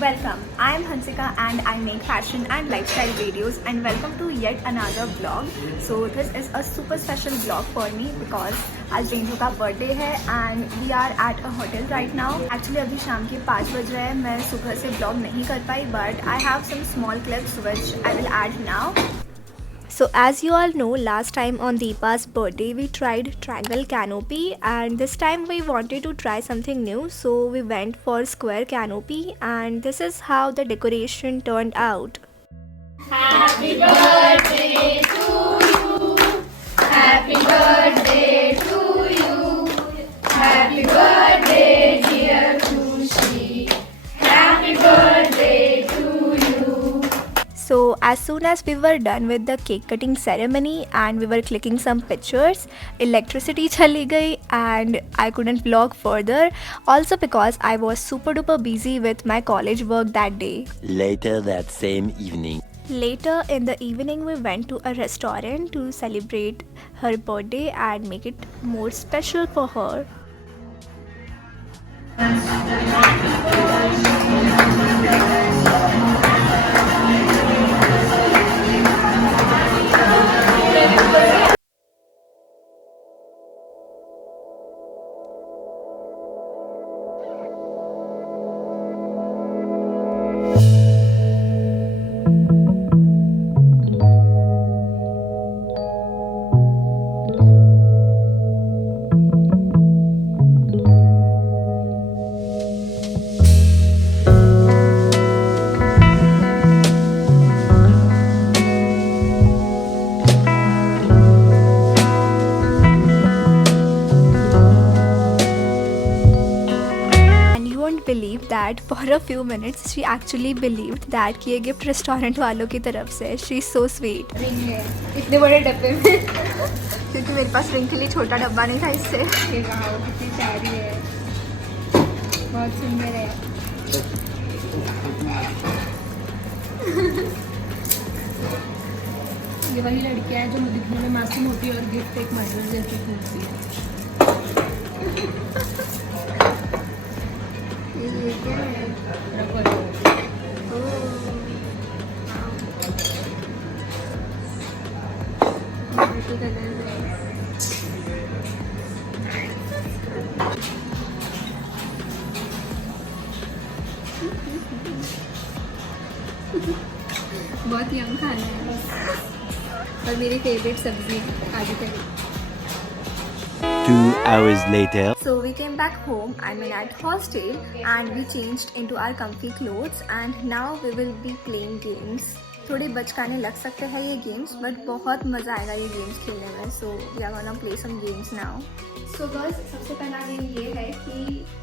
Welcome, I am Hansika and I make fashion and lifestyle videos and welcome to yet another vlog. So this is a super special vlog for me because आज रेंजो का बर्थडे है and we are at a hotel right now. Actually अभी शाम के 5 बज रहे हैं, मैं सुबह से vlog नहीं कर पाई but I have some small clips which I will add now. So as you all know, last time on Deepa's birthday we tried triangle canopy and this time we wanted to try something new, so we went for square canopy and this is how the decoration turned out. Happy birthday to you. Happy birthday to you. Happy birthday dear Khushi. Happy birthday to you. So as soon as we were done with the cake cutting ceremony and we were clicking some pictures, electricity chali gayi and I couldn't vlog further, also because I was super duper busy with my college work that day. Later that same evening. Later in the evening we went to a restaurant to celebrate her birthday and make it more special for her. Believe that for a few minutes she actually believed that कि ये gift restaurant वालों की तरफ से. She is so sweet. Ring है इतने बड़े डब्बे में क्योंकि मेरे पास रिंग के लिए छोटा डब्बा नहीं था इससे. वाओ कितनी प्यारी है, बहुत सुंदर है. ये वही लड़कियां हैं जो दिखने में मासूम होती है और गिफ्ट एक मर्डर जैसी होती है. ये क्या है? बहुत यम खाना है और मेरी फेवरेट सब्जी काजू करी. 2 hours later. So we came back home, I mean at hostel, and we changed into our comfy clothes and now we will be playing games. थोड़े बचकाने लग सकते हैं ये गेम्स बट बहुत मज़ा आएगा ये गेम्स खेलने में. So we are gonna play some games now. So girls सबसे पहला गेम ये है कि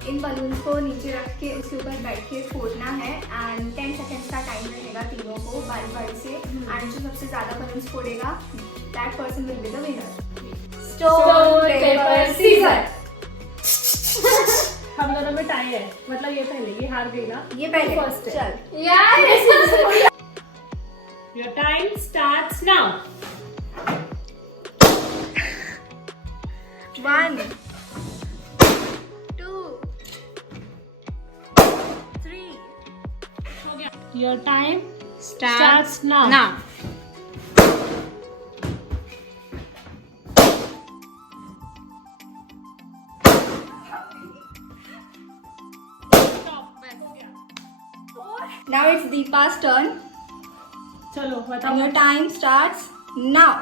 इन बलून्स को नीचे रख के उसके ऊपर बैठ के फोड़ना है एंड 10 सेकेंड्स का टाइम रहेगा तीनों को बारी बारी से एंड जो सबसे ज़्यादा बलून्स फोड़ेगा that person will be the winner. Stone paper scissor. हम दोनों में टाई है, मतलब ये पहले, ये हार गई ना. ये पहले फर्स्ट है. चल यार Your time starts now. 1 2 3 हो गया. Your time starts now. Stop. बस हो गया. Now it's Deepa's turn. चलो And बताओ. your time starts now.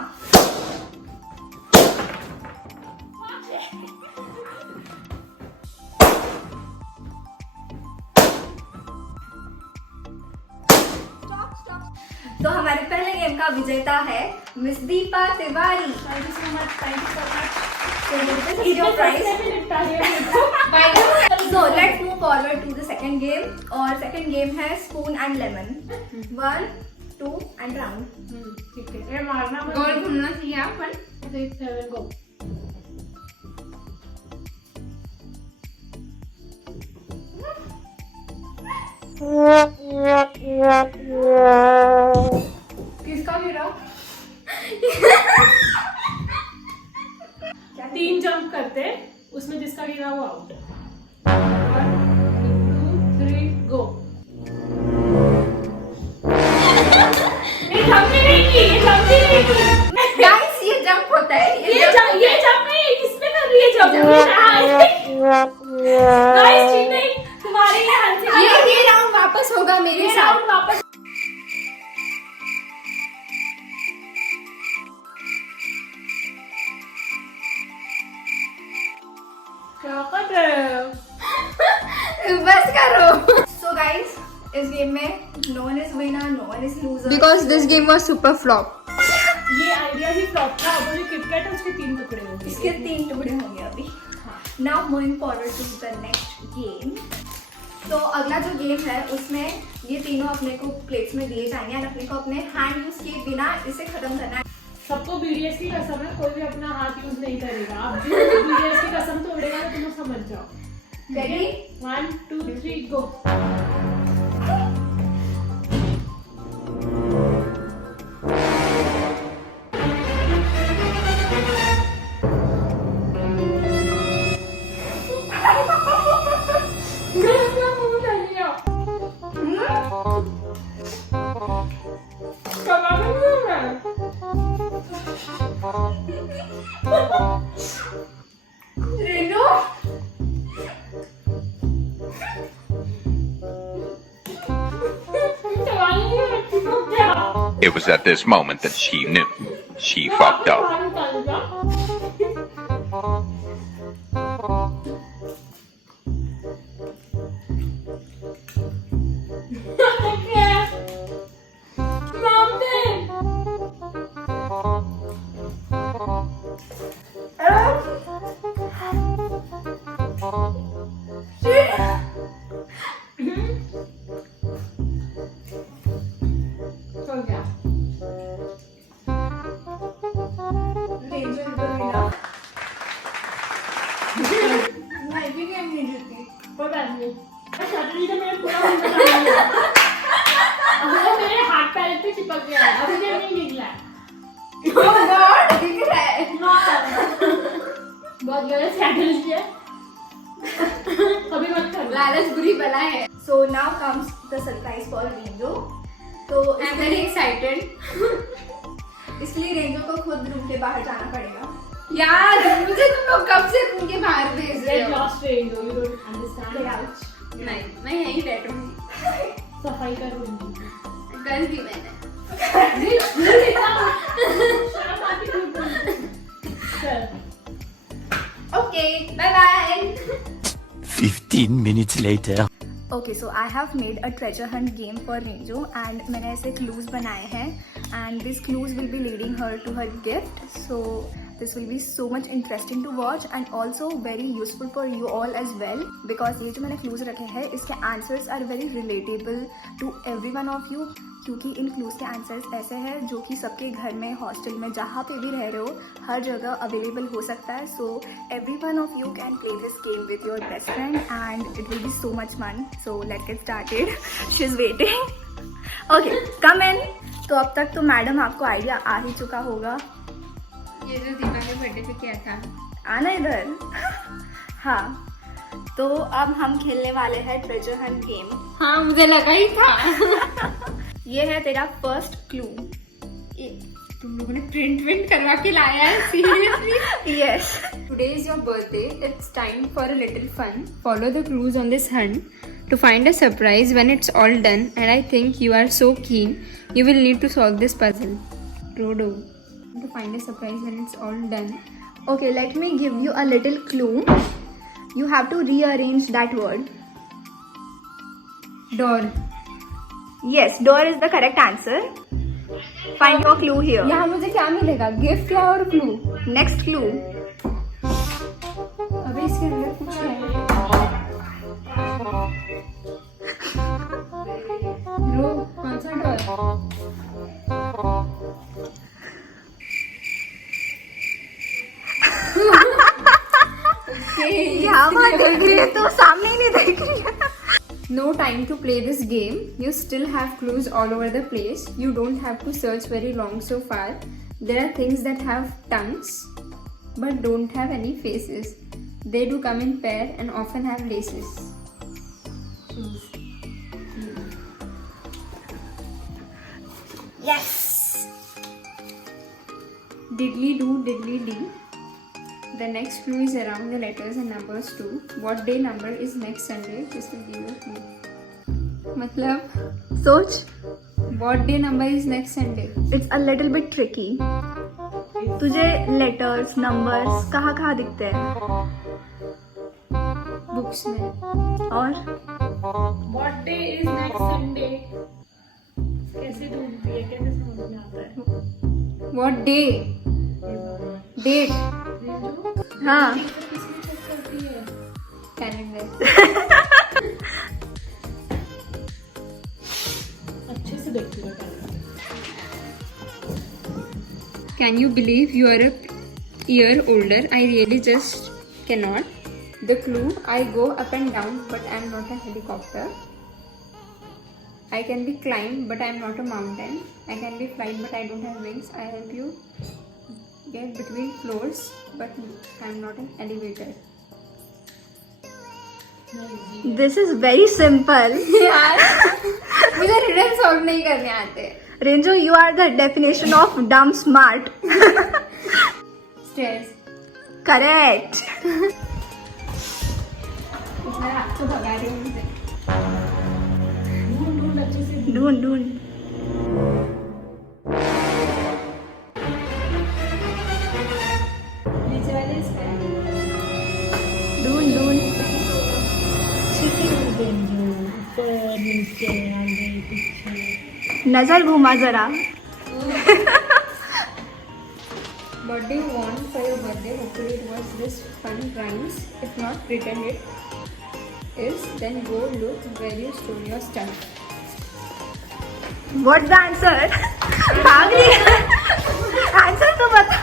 तो हमारे पहले गेम का विजेता है मिस Deepa Tiwari. Thank you so much. Thank you so much. So this is your prize. So let's move forward to the second game. और second game है spoon and lemon. 1 2 and round. ठीक है. ये मारना मत. गोल घूमना चाहिए अपन. 6 7 go. किसका गिरा? 3 जंप करते, उसमें जिसका गिरा वो आउट. 1 2 3 go. गाइस ये जंप होता है, ये जब नहीं, किसमें कर रही है जब? गाइस चीटिंग, तुम्हारे ये हंसी ये राउंड वापस होगा मेरे ये साथ। राउंड वापस। क्या कर रहे हो? बस करो। So guys, इस गेम में no one is winner, no one is loser. Because this game was super flop. ये आइडिया ही फ्लॉप था। वो जो किटकैट है उसके 3 टुकड़े होंगे। इसके 3 टुकड़े होंगे अभी। Now moving forward to the next game. तो अगला जो गेम है उसमें ये तीनों अपने को प्लेट्स में दिए जाएंगे और अपने को अपने हैंड यूज किए बिना इसे खत्म करना है। सबको BDS की कसम है, कोई भी अपना हाथ यूज नहीं करेगा। आप जो BDS की कसम तोड़ेगा तो तुम समझ जाओ। Ready? 1 2 3 गो। Renu It was at this moment that she knew. She fucked up. मेरे हाथ पैर पे चिपक गया है, अभी तक नहीं निकला है। दिख रहा है। बहुत गलत स्ट्रैटेजी है। अभी मत कर। लालच बुरी बला है। So now comes the surprise for Renzo. तो I'm very excited. इसलिए रेंजो को खुद रूम के बाहर जाना पड़ेगा। यार मुझे तुम लोग कब से रूम के बाहर भेज रहे Get हो? lost range, you don't understand. Get out. नहीं, मैं यहीं बैठूंगी। सफाई कर रूम की। कर दी मैंने। शर्म आती है झूठ बोलने में। चल। Okay, bye bye. 15 minutes later. Okay, so I have made a treasure hunt game for Renju and मैंने ऐसे clues बनाए हैं and these clues will be leading her to her gift. So this will be so much interesting to watch and also very useful for you all as well because ये जो मैंने clues रखे हैं इसके answers are very relatable to every one of you क्योंकि इन clues के answers ऐसे हैं जो कि सबके घर में हॉस्टल में जहाँ पे भी रह रहे हो हर जगह अवेलेबल हो सकता है. So every one of you can play this game with your best friend and it will be so much fun. So let's get started. She's waiting. Okay, come in. तो अब तक तो मैडम आपको आइडिया आ ही चुका होगा. ये जो दीपा के बर्थडे पे क्या था? आना इधर. हाँ, तो अब हम खेलने वाले हैं ट्रेजर हंट गेम. हाँ मुझे लगा ही था। ये है तेरा फर्स्ट क्लू. तुम लोगों ने प्रिंट करवा के लाया है seriously? Yes. Today is your birthday. It's time for a little fun. Follow the clues on this hunt to find a surprise when it's all done. And I think you are so keen. You will need to solve this puzzle. Rodo. To find a surprise when it's all done. Okay, let me give you a little clue. You have to rearrange that word. Door. Yes, door is the correct answer. Find your clue here. यहाँ मुझे क्या मिलेगा? गिफ्ट या और clue? Next clue. अबे इसके अंदर कुछ है. रो कौन सा डोर? यहाँ बात देख रही है तो सामने ही नहीं देख रही है. No time to play this game. You still have clues all over the place. You don't have to search very long so far. There are things that have tongues but don't have any faces. They do come in pair and often have laces. Yes. Diddly do, diddly dee. The next clue is around the letters and numbers too. What day number is next Sunday? This will give you a clue. मतलब सोच. what day number is next Sunday? It's a little bit tricky. तुझे letters numbers कहाँ कहाँ दिखते हैं? Books में. और What day is next Sunday? कैसे ढूंढती है, कैसे समझ में आता है? What day? Date. हाँ, किसमें check करती है? Calendar. अच्छे से देखती है calendar. Can you believe you are a year older? I really just cannot. The clue, I go up and down, but I am not a helicopter. I can be climbed, but I am not a mountain. I can be flight, but I don't have wings. I help you get between floors, but I am not an elevator. this is very simple. यार मुझे riddle solve नहीं करने आते. Renzo, you are the definition of dumb smart. Stairs. Correct. मैं आपको भगा रही हूँ मुझे. ढूंढ अच्छे से. ढूंढ ढूंढ. नीचे वाले इसका है. ढूंढ ढूंढ. ऊपर नीचे आगे पीछे. नजर घुमा जरा. What do you want for your birthday? Hopefully it was this fun rhymes. If not, pretend it is. Then go look where you store your stuff. What's the answer? भाग रही. आंसर तो बता.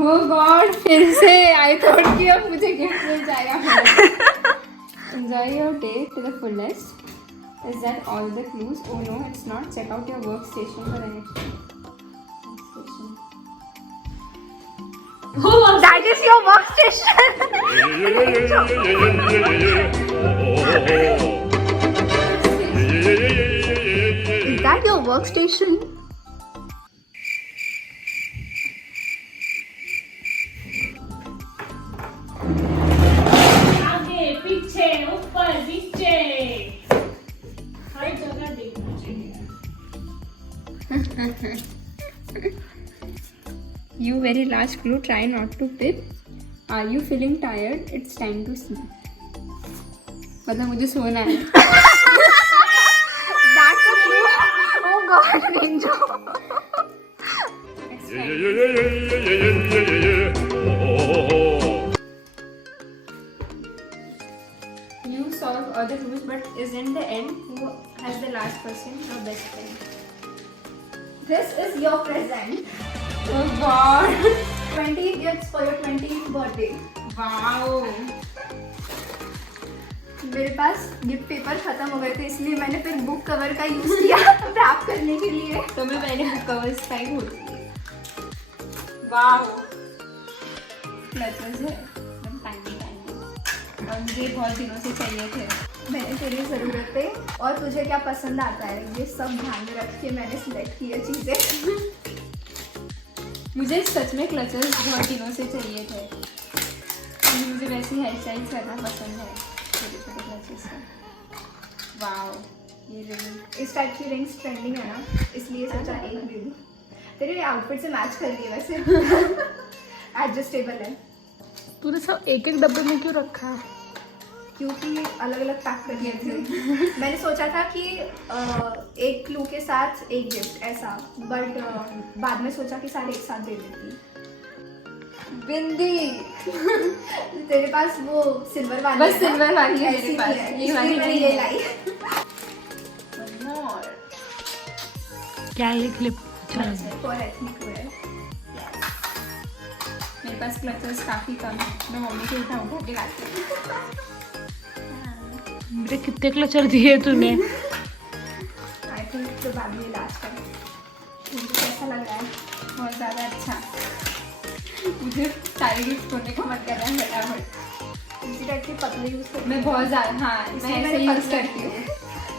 Oh God! फिर से I thought कि अब मुझे गिफ्ट मिल जाएगा. Enjoy your day to the fullest. Is that all the clues? Oh no, it's not. Check out your workstation for the next workstation. That is your workstation. Is that your workstation? आगे पीछे ऊपर नीचे हर जगह देखना चाहिए. You very last clue. Try not to pip. Are you feeling tired? It's time to sleep. मतलब मुझे सोना है. That's a clue. Oh God, Renjo. You solve all the clues, but isn't the end who has the last person your best friend? This is your present. Oh God! 20 gifts for your 20th birthday. Wow! मेरे पास gift paper खत्म हो गए थे, इसलिए मैंने फिर book cover का यूज किया रैप करने के लिए. तो मैंने बुक कवर्स का ही खोल दिया. वाओ! क्लचेस है. एकदम टाइनी टाइनी. और मुझे बहुत दिनों से चाहिए थे. मैंने तेरी ज़रूरत है और तुझे क्या पसंद आता है ये सब ध्यान में रख के मैंने सिलेक्ट किया चीज़ें. मुझे सच में क्लचेस बहुत दिनों से चाहिए थे. मुझे वैसी हेयर स्टाइल करना पसंद है. छोटे छोटे क्लचेस का. वाओ! ये रिंग. इस टाइप की रिंग्स ट्रेंडिंग है ना, इसलिए सोचा एक ले लूँ. तेरे आउटफिट से मैच कर रही है वैसे. एडजस्टेबल है. तूने सब एक एक डब्बे में क्यों रखा है? क्योंकि अलग अलग पैक कर दिए थे. मैंने सोचा था कि एक क्लू के साथ एक गिफ्ट ऐसा, बट बाद में सोचा कि सारे एक साथ दे देती. बिंदी. तेरे पास वो सिल्वर वाली बस है ना? सिल्वर वाली है ऐसी मेरे पास. है, ये इसलिए वाली मैंने नहीं ये है. लाई. क्या ये क्लिप? For ethnic wear. मेरे पास क्लचेस काफी कम है. मैं मम्मी से उठा के लाती हूँ. मेरे कितने क्लचर दिए तूने? आई थिंक तो बाद में लास्ट है. मुझे कैसा लग रहा है? बहुत ज़्यादा अच्छा. मुझे सारे गिफ्ट खोलने का मन कर रहा है फटाफट. इसी टाइप के पतले यूज करते मैं बहुत ज़्यादा. हाँ, मैं ऐसे यूज़ करती हूँ.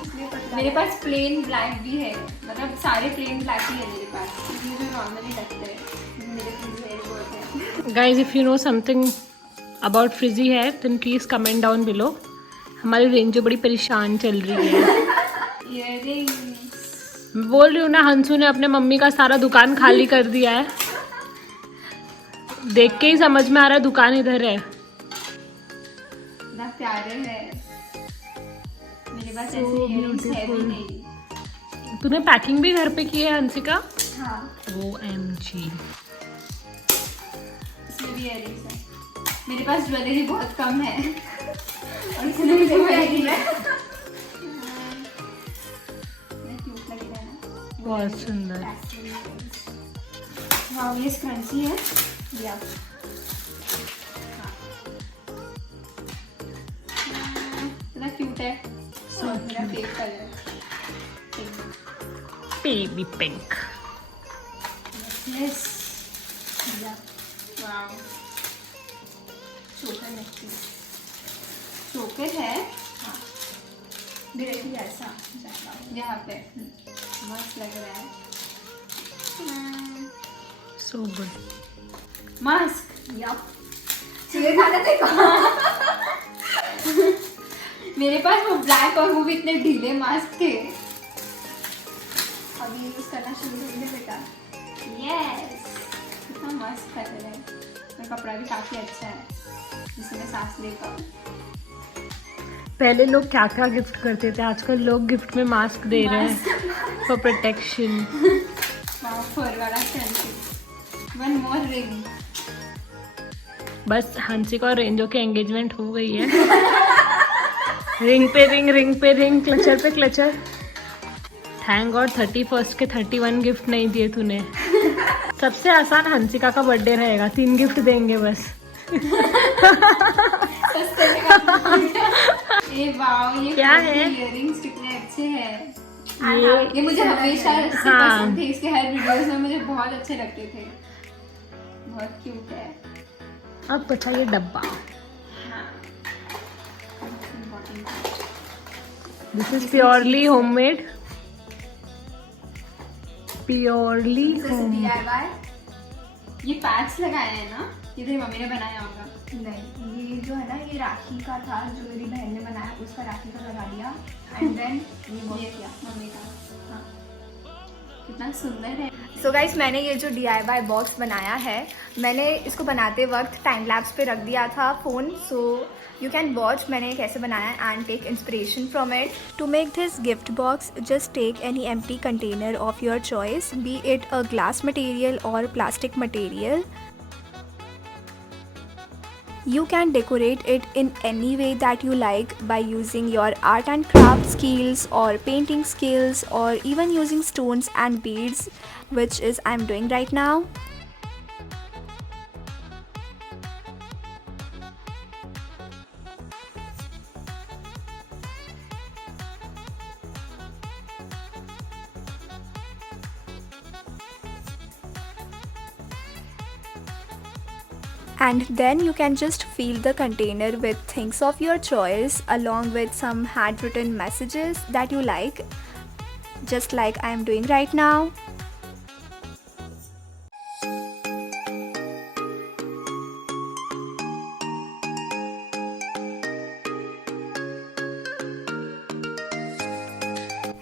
इसलिए पतले मेरे पास प्लेन ब्लैक भी है, मतलब सारे प्लेन ब्लैक ही है मेरे पास, ये जो नॉर्मली लगता है मेरे फ्रिजी हेयर बहुत है। Guys if you know something about frizzy hair then please comment down below. हमारी रेंजो बड़ी परेशान चल रही है। इयररिंग्स मैं बोल रही हूँ ना, हंसू ने अपने मम्मी का सारा दुकान खाली कर दिया है। देख के ही समझ में आ रहा है दुकान इधर है। इतना प्यारे है, मेरे पास ऐसे इयररिंग्स है भी नहीं। तूने पैकिंग भी घर पे की है हंसिका? हाँ, OMG। इसमें भी इयररिंग्स है। मेरे पास ज्वेलरी बहुत कम है और इसमें भी ज्वेलरी है। क्यूट लग रहा है ना, बहुत सुंदर। हाँ ये स्क्रंची है या इतना क्यूट है। और मेरा favourite colour baby pink. Yes या वाओ, चोकर नेकपीस, चोकर है। हाँ डायरेक्टली ऐसा यहाँ पे मस्त लग रहा है। So good. मास्क यप, चूहे खाने थे मेरे पास वो ब्लैक और वो भी इतने ढीले मास्क थे। अभी यूज करना शुरू कर दे बेटा। यस, कितना मस्त कलर है और कपड़ा भी काफी अच्छा है जिसमें मैं सांस ले पाऊँ। पहले लोग क्या क्या गिफ्ट करते थे, आजकल लोग गिफ्ट में मास्क दे रहे हैं फॉर प्रोटेक्शन। वाओ, फर वाला सेंसी। One more ring. बस हंसिका और रेंजो के एंगेजमेंट हो गई है। रिंग पे रिंग, रिंग पे रिंग, क्लचर पे क्लचर। थैंक गॉड 31st के 31 गिफ्ट नहीं दिए तूने। सबसे आसान हंसिका का बर्थडे रहेगा, 3 गिफ्ट देंगे बस। ये वाओ, ये क्या है? इयररिंग्स कितने अच्छे हैं। ये ये मुझे हमेशा से हाँ। पसंद थे, इसके हर वीडियोस में मुझे बहुत अच्छे लगते थे। बहुत क्यूट है। अब बताइए डब्बा। This is purely homemade, purely DIY। ये पैच लगाए हैं ना, ये तेरी मम्मी ने बनाया होगा। नहीं, ये जो है ना, ये राखी का था जो मेरी बहन ने बनाया, उसका राखी का लगा दिया एंड देन ये किया मम्मी का। हाँ, कितना सुंदर है। सो गाइस, मैंने ये जो DIY बॉक्स बनाया है, मैंने इसको बनाते वक्त टाइम लैप्स पे रख दिया था फ़ोन, सो you can watch मैंने कैसे बनाया and take inspiration from it. To make this gift box, just take any empty container of your choice, be it a glass material or plastic material. You can decorate it in any way that you like by using your art and craft skills or painting skills or even using stones and beads, which is I'm doing right now. And then you can just fill the container with things of your choice along with some handwritten messages that you like, just like I am doing right now.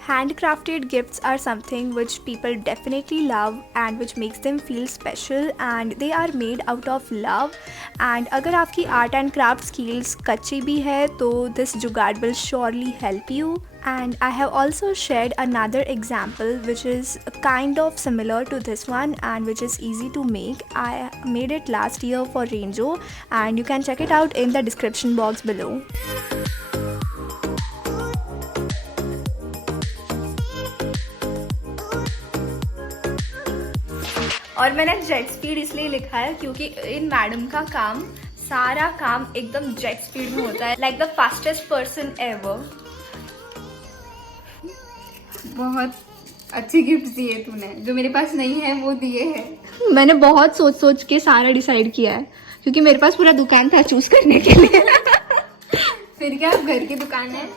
Handcrafted gifts are something which people definitely love and which makes them feel special, and they are made out of love. And अगर आपकी art and craft skills कच्ची भी है तो this जुगाड़ will surely help you. And I have also shared another example which is kind of similar to this one and which is easy to make. I made it last year for Ranjo and you can check it out in the description box below. और मैंने jet speed इसलिए लिखा है क्योंकि इन मैडम का काम, सारा काम एकदम जेट स्पीड में होता है, like the fastest person ever. बहुत अच्छे गिफ्ट दिए तूने, जो मेरे पास नहीं है वो दिए हैं। मैंने बहुत सोच सोच के सारा डिसाइड किया है क्योंकि मेरे पास पूरा दुकान था चूज करने के लिए। फिर क्या, घर की दुकान है।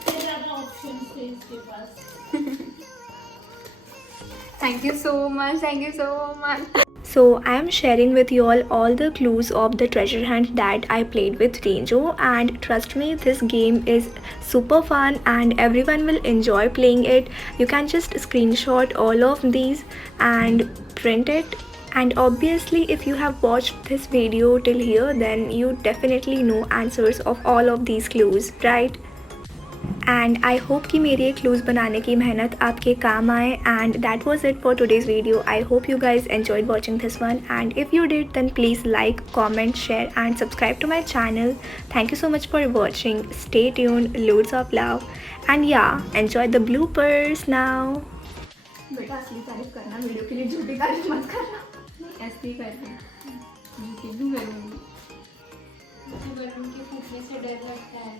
Thank you so much. Thank you so much. So I am sharing with you all the clues of the treasure hunt that I played with Renjo, and trust me, this game is super fun and everyone will enjoy playing it. You can just screenshot all of these and print it, and obviously if you have watched this video till here, then you definitely know answers of all of these clues, right? And I hope कि मेरी ये क्लूज़ बनाने की मेहनत आपके काम आए. And that was it for today's video. I hope you guys enjoyed watching this one, and if you did then please like, comment, share and subscribe to my channel. Thank you so much for watching. Stay tuned, loads of love, and yeah, enjoy the bloopers now. बेटा असली तारीफ करना, वीडियो के लिए झूठी तारीफ मत करना. नहीं, ऐसी करना. झूठी भी करूँगी. मुझे बलून के फूटने से डर लगता है.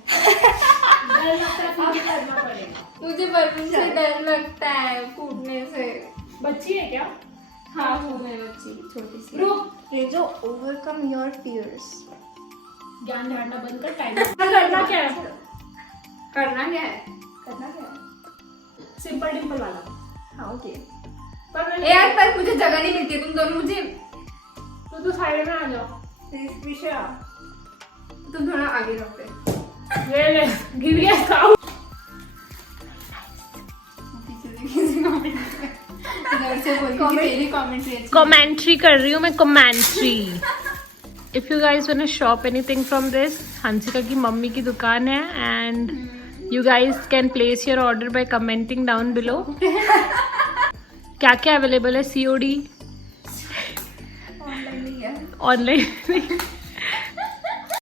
मुझे बलून से डर लगता है फूटने से. बच्ची है क्या? हाँ हूँ मैं बच्ची, छोटी सी. Renjo, overcome your fears. ज्ञान झाड़ना बंद कर. टाइम करना क्या है? करना क्या है? करना क्या है? सिंपल डिम्पल वाला. हाँ ओके. पर ए यार, पर मुझे जगह नहीं मिलती. तुम दोनों मुझे, तो साइड में आ जाओ. विषय तुम थोड़ा आगे रखते. ये ले, गिर गया खाओ. कमेंट्री कर रही हूँ मैं, commentary. If you guys want to shop anything from this, Hansika की मम्मी की दुकान है, and you guys can place your order by commenting down below. क्या क्या अवेलेबल है? COD ऑनलाइन नहीं है. ऑनलाइन